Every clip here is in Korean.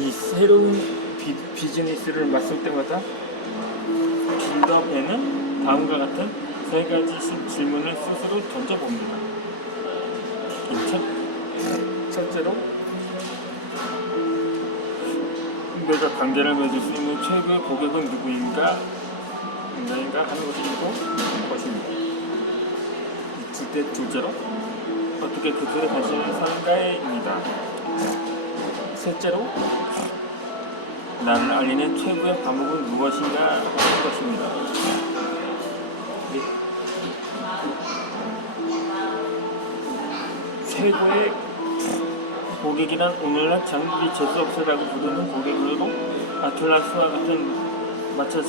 이 새로운 비즈니스를 맡을 때마다 빌드업에는 다음과 같은 세 가지 질문을 스스로 던져봅니다. 첫째로, 내가 관계를 맺을 수 있는 최고의 고객은 누구인가 하는 것입니다. 둘째로, 어떻게 그들의 관심을 사는가입니다. 셋째로, 나를 알리는 최고의 방법은 무엇인가 하는 것입니다. 최고의 고객이란 오늘날 장비 제조업체라고 부르는 고객으로 아틀라스와 같은 마차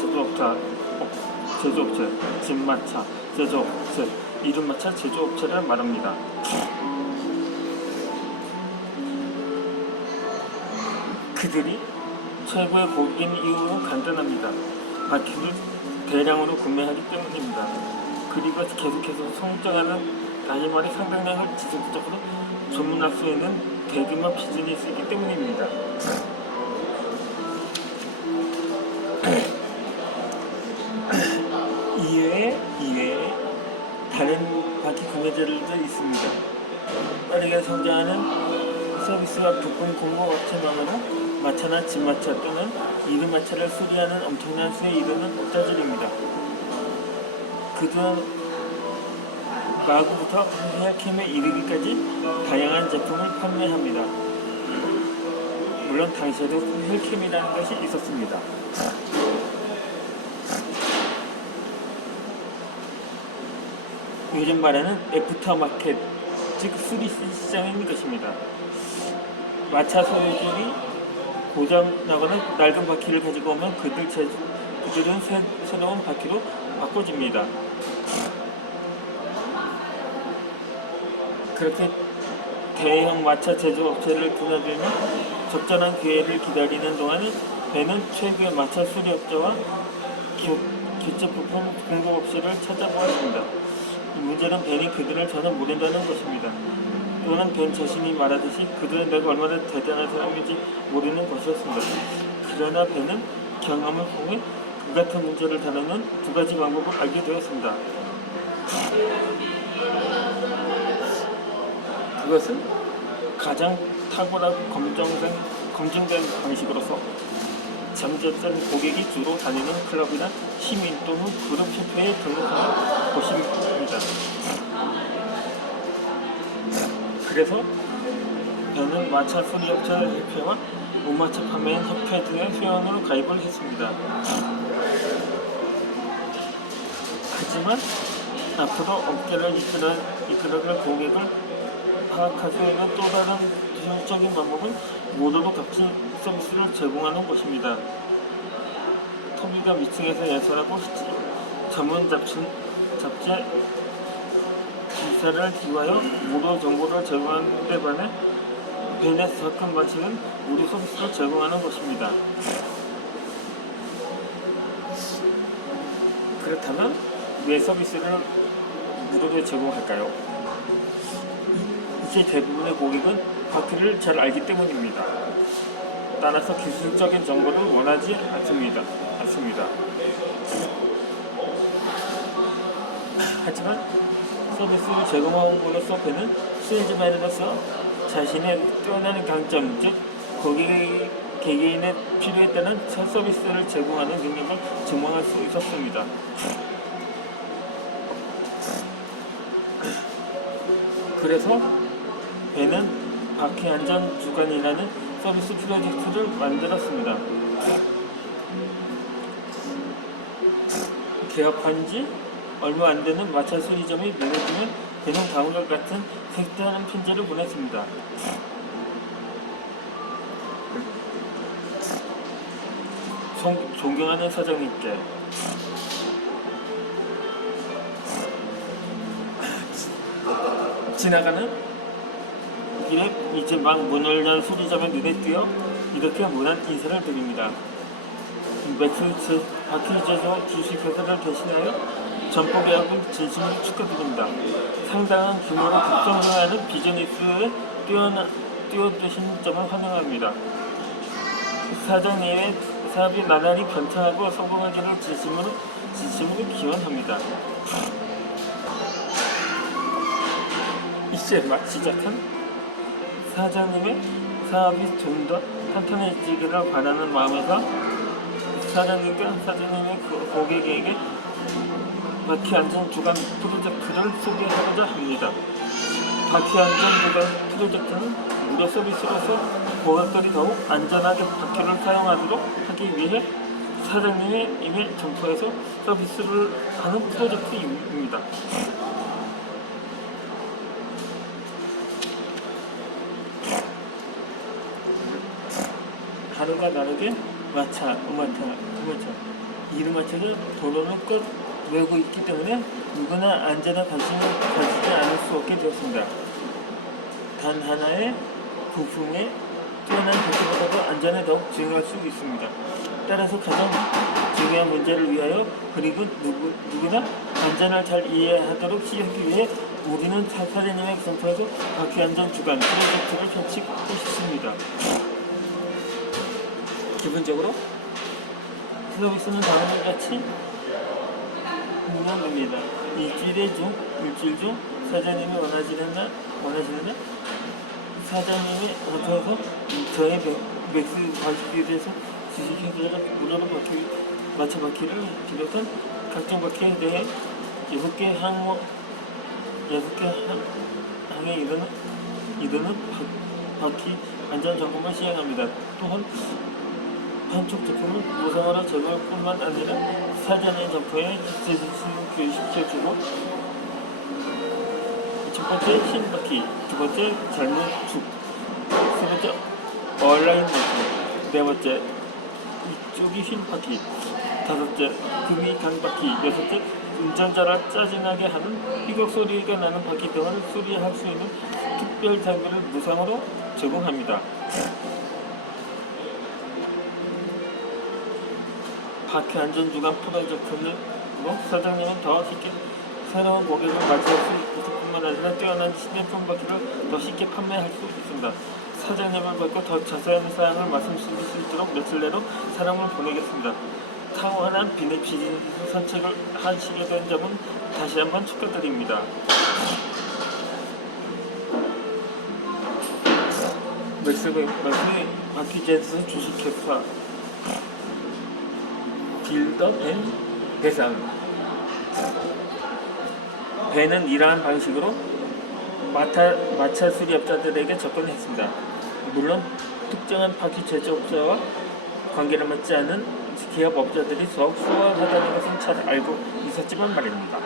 제조업체, 진마차 제조업체, 이름마차 제조업체를 말합니다. 그들이 최고의 고객인 이유는 간단합니다. 바퀴를 대량으로 구매하기 때문입니다. 그리고 계속해서 성장하는 다이말의 상당량을 지속적으로 주문할 수 있는 대규모 비즈니스이기 때문입니다. 이외에 다른 바퀴 구매자들도 있습니다. 빠르게 성장하는 서비스와 부품 공급업체만으로 마차나 진마차 또는 이름마차를 수리하는 엄청난 수에 이르는 업자들입니다. 그들은 마구부터 헤어캠에 이르기까지 다양한 제품을 판매합니다. 물론 당시에도 헬캠이라는 것이 있었습니다. 요즘 말하는 애프터마켓, 즉 수리 시장인 것입니다. 마차 소유주들이 고장나거나 낡은 바퀴를 가지고 오면 그들은 새로운 바퀴로 바꿔줍니다. 그렇게 대형 마차 제조업체를 드나들며 적절한 기회를 기다리는 동안 배는 최고의 마차 수리업자와 교체 부품 공급업체를 찾아보았습니다. 문제는 벤이 그들을 전혀 모른다는 것입니다. 또는 벤 자신이 말하듯이 그들은 내가 얼마나 대단한 사람인지 모르는 것이었습니다. 그러나 벤은 경험을 통해 그 같은 문제를 다루는 두 가지 방법을 알게 되었습니다. 그것은 가장 탁월하고 검증된 방식으로서 잠재된 고객이 주로 다니는 클럽이나 시민 또는 그룹 협회에 등록하는 것입니다. 그래서 저는 마차 수리업체 협회와 무마차 판매인 협회 등의 회원으로 가입을 했습니다. 하지만 앞으로 업계를 이끌어갈 고객을 파악할 수 있는 또 다른 기술적인 방법은 모두도 같은 서비스를 제공하는 것입니다. 토미가 미팅에서 예설하고 전문 잡지 기사를 기하여 무료 정보를 제공하는 데 반해 벤의 접근 방식은 무료 서비스를 제공하는 것입니다. 그렇다면 왜 서비스를 무료로 제공할까요? 이제 대부분의 고객은 바퀴를 잘 알기 때문입니다. 따라서 기술적인 정보를 원하지 않습니다. 하지만 서비스를 제공함으로써 벤은 세일즈맨으로서 자신의 뛰어난 강점, 즉 개개인의 필요에 따른 서비스를 제공하는 능력을 증명할 수 있었습니다. 그래서 벤은 바퀴 안전 주간이라는 서비스 프로젝트를 만들었습니다. 개업한 지 얼마 안 되는 마차 수리점이 눈에 띄면 벤은 다음과 같은 색다른 편지를 보냈습니다. 존경하는 사장님께 지나가는 길에 이제 막 문을 연 수리점의 눈에 띄어 이렇게 무난 인사를 드립니다. 바퀴 제조 주식회사를 대신하여 점포 계약을 진심으로 축하드립니다. 상당한 규모로 급성장하는 비즈니스에 뛰어드신 점을 환영합니다. 사장님의 사업이 나날이 번창하고 성공하기를 진심으로 기원합니다. 이제 막 시작한 사장님의 사업이 좀 더 탄탄해지기를 바라는 마음에서 사장님의 고객에게 바퀴 안전 주간 프로젝트를 소개하고자 합니다. 바퀴 안전 주간 프로젝트는 무료 서비스로서 고객들이 더욱 안전하게 바퀴를 사용하도록 하기 위해 사장님의 이메일 점포에서 서비스를 하는 프로젝트입니다. 하루가 다르게 마차, 이르마차가 도로를 껏 메고 있기 때문에 누구나 안전에 관심을 가지지 않을 수 없게 되었습니다. 단 하나의 부품에 뛰어난 바퀴보다도 안전에 더욱 증가할 수 있습니다. 따라서 가장 중요한 문제를 위하여 그리고 누구나 안전을 잘 이해하도록 하기 위해 우리는 사장님의 점포에서 바퀴 안전 주간 프로젝트를 펼치고 싶습니다. 기본적으로 서비스는 다음과 같이 운영됩니다. 일주일 중 사장님이 원하시는 날 사장님이 어서서 저의 맥스 바퀴에 대해서 주식회사가 무료로 마차 바퀴를 비롯한 각종 바퀴에 대해 6개 항에 이르는 바퀴 안전 점검을 시행합니다. 또한 한쪽 제품을 무상으로 제공할 뿐만 아니라 사장님 점포에 교육시켜주고 첫 번째 흰 바퀴, 두 번째 젊은 축, 세 번째 온라인 바퀴, 네 번째 이쪽이 흰 바퀴, 다섯째 금이 간 바퀴, 여섯째 운전자를 짜증나게 하는 삐걱 소리가 나는 바퀴 등을 수리할 수 있는 특별 장비를 무상으로 제공합니다. 바퀴 안전 주간 프로젝트는 사장님은 더 쉽게 새로운 고객을 맞이할 수 있을 뿐만 아니라 뛰어난 신제품 바퀴를 더 쉽게 판매할 수 있습니다. 사장님을 뵙고 더 자세한 사항을 말씀드릴 수 있도록 며칠 내로 사람을 보내겠습니다. 탁월한 비즈니스 선택을 하시게 된 점은 다시 한번 축하드립니다. 맥스 바퀴 제스 주식회사 빌더 앤 배상. 배는 이러한 방식으로 마차 수리업자들에게 접근했습니다. 물론 특정한 바퀴 제조업자와 관계를 맺지 않은 기업업자들이 더욱 수월하다는 것은 잘 알고 있었지만 말입니다.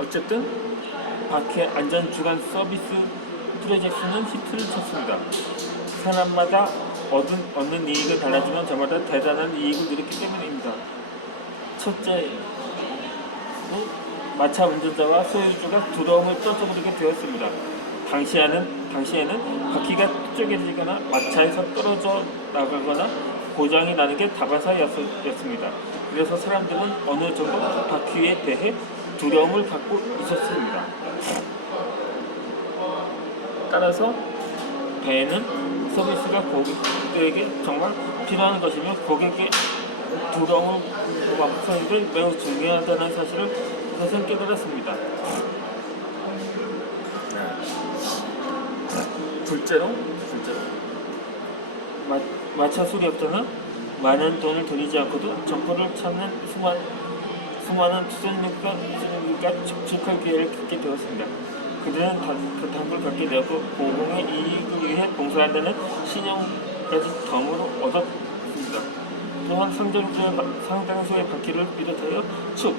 어쨌든 바퀴 안전 주간 서비스 프로젝트는 히트를 쳤습니다. 사람마다 얻는 이익은 달라지만 저마다 대단한 이익을 누렸기 때문입니다. 첫째, 마차 운전자와 소유주가 두려움을 떨쳐버리게 되었습니다. 당시에는 바퀴가 쪼개지거나 마차에서 떨어져 나가거나 고장이 나는 게 다반사였습니다. 그래서 사람들은 어느 정도 바퀴에 대해 두려움을 갖고 있었습니다. 따라서 배는 서비스가 고객에게 정말 필요한 것이며 고객의 두려움을 막는 게 매우 중요하다는 사실을 다시 깨달았습니다. 둘째로 마차 수리업자는 많은 돈을 들이지 않고도 점포를 찾는 수많은 투자인과 축축할 기회를 갖게 되었습니다. 그들은 그 당을 갖게 되었고 공공의 이익을 위해 봉사한다는 신용까지 덤으로 얻었습니다. 또한 상당수의 바퀴를 비롯하여 축,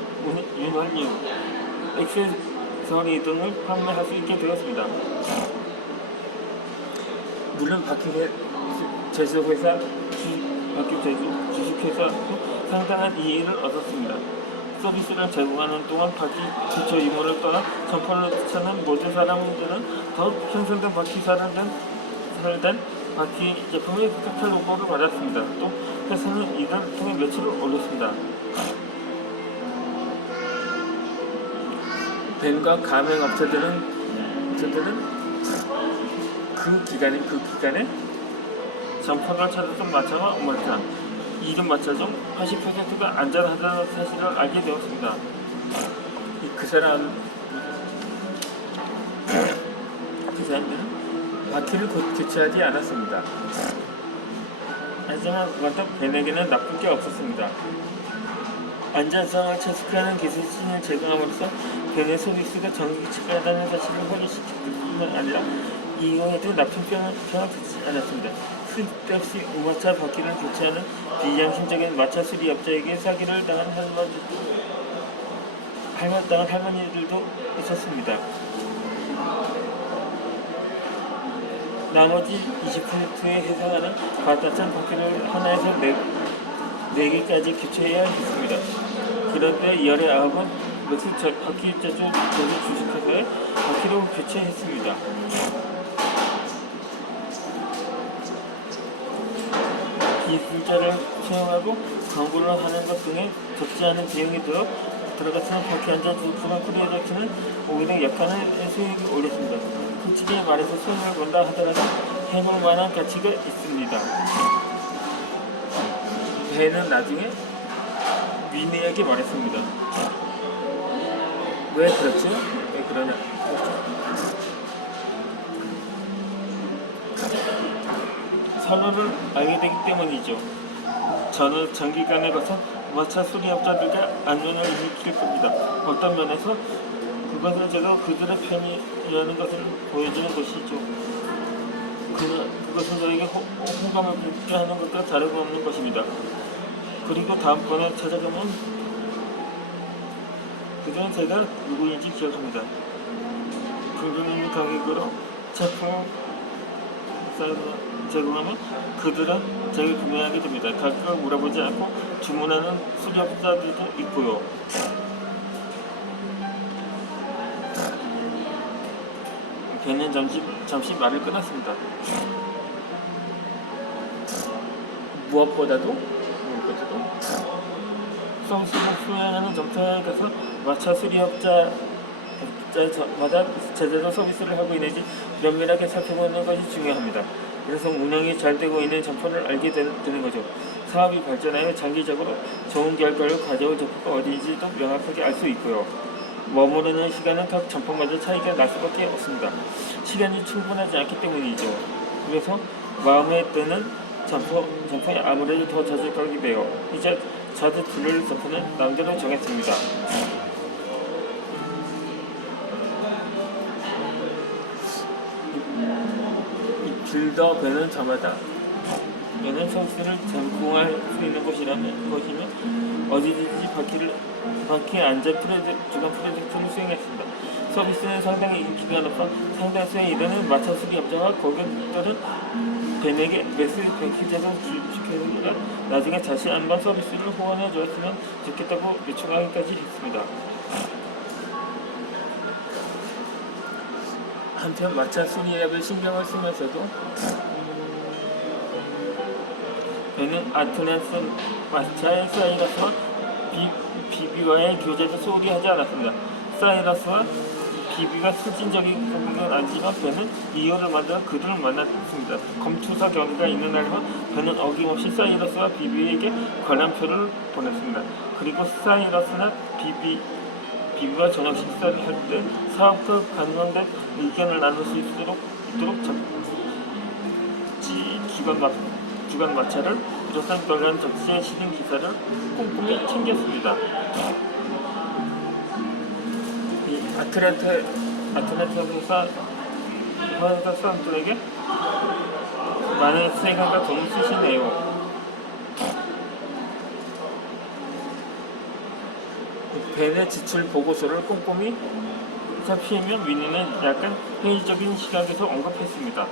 윤활유, 액세서리 등을 판매할 수 있게 되었습니다. 물론 바퀴 제조회사, 주식회사도 상당한 이익을 얻었습니다. 서비스를 제공하는 동안 바퀴 기초 임무를 떠나 점포를 찾는 모든 사람들은 더욱 형성된 바퀴살을 된 바퀴 제품의 특별 홍보를 받았습니다. 또 회사는 이를 통해 매출을 올렸습니다. 벤과 가맹업체들은 그 기간에 점퍼를 찾았던 마차와 오마차, 이른 마차 중 80%가 안전하다는 사실을 알게 되었습니다. 그 사람들은 바퀴를 교체하지 않았습니다. 하지만 완전 벤에게는 나쁠 게 없었습니다. 안전성을 체크하는 기술진을 제공함으로써 벤의 서비스가 정기적이라는 사실을 확인시킬 뿐만 아니라 이후에도 나쁜 평을 듣지 않았습니다. 쓸데없이 우마차 바퀴를 교체하는 비양심적인 마차 수리업자에게 사기를 당한 할머니들도 있었습니다. 나머지 20%에 해당하는 과다찬 바퀴를 하나에서 4개까지 교체해야 했습니다. 그런데 열의 9은 맥스 바퀴 제조 주식회사에 바퀴로 교체했습니다. 기술자를 채용하고 광고를 하는 것 등에 적지 않은 비용이 들어갔으면 바퀴 안전 부분 프로젝트는 오히려 약간의 수익을 올렸습니다. 솔직히 말해서 손해를 본다 하더라도 해볼 만한 가치가 있습니다. 벤은 나중에 위니에게 말했습니다. 왜 그렇죠? 왜 그러냐? 선호를 알게 되기 때문이죠. 저는 장기간에 가서 마차 수리업자들과 안면을 일으킬 겁니다. 어떤 면에서 그것은 제가 그들의 편이라는 것을 보여주는 것이죠. 그것은 저에게 호감을 품게 하는 것과 다름없는 것입니다. 그리고 다음번에 찾아가면 그들은 제가 누구인지 기억합니다. 긍정 있는 가격으로 제품을 제공하면 그들은 제가 구매하게 됩니다. 가격을 물어보지 않고 주문하는 수리업자들도 있고요. 벤은 잠시 말을 끊었습니다. 무엇보다도 서비스를 수행하는 점터에 가서 마차 수리업자마다 제대로 서비스를 하고 있는지 면밀하게 살펴보는 것이 중요합니다. 그래서 운영이 잘 되고 있는 점포를 알게 되는 거죠. 사업이 발전하여 장기적으로 좋은 결과를 가져올 점포가 어디인지도 명확하게 알 수 있고요. 머무르는 시간은 각 점포마다 차이가 날 수밖에 없습니다. 시간이 충분하지 않기 때문이죠. 그래서 마음에 드는 점포에 아무래도 더 자주 가게 돼요. 이제 자주 들를 점포는 남대로 정했습니다. 빌더 벤은 저마다 벤은 서비스를 제공할 수 있는 것이면 어디든지 바퀴 안전 주간 프로젝트를 수행했습니다. 서비스는 상당히 인기가 높아 상당수에 이르는 마차 수리업자와 고객들은 벤에게 맥스 바퀴 제조 주식회사가 나중에 다시 한번 서비스를 후원해 주었으면 좋겠다고 요청하기까지 했습니다. 한편 마차 수리업에 신경을 쓰면서도 벤은 아테네스 마차의 사이러스와 비비와의 교제도 소홀히 하지 않았습니다. 사이러스와 비비가 실질적인 고객은 아니지만 벤은 이유를 만들어 그들을 만났습니다. 검투사 경기가 있는 날만 벤은 어김없이 사이러스와 비비에게 관람표를 보냈습니다. 그리고 사이러스나 비비와 저녁 식사를 할 때 사업과 관련된 의견을 나눌 수 있도록 주간 마차를 비롯한 관련 적시의 시승 기사를 꼼꼼히 챙겼습니다. 이 아틀란타 회사 사람들에게 많은 시간과 돈을 쓰시네요. 벤의 지출 보고서를 꼼꼼히 살피면 위니는 약간 회의적인 시각에서 언급했습니다.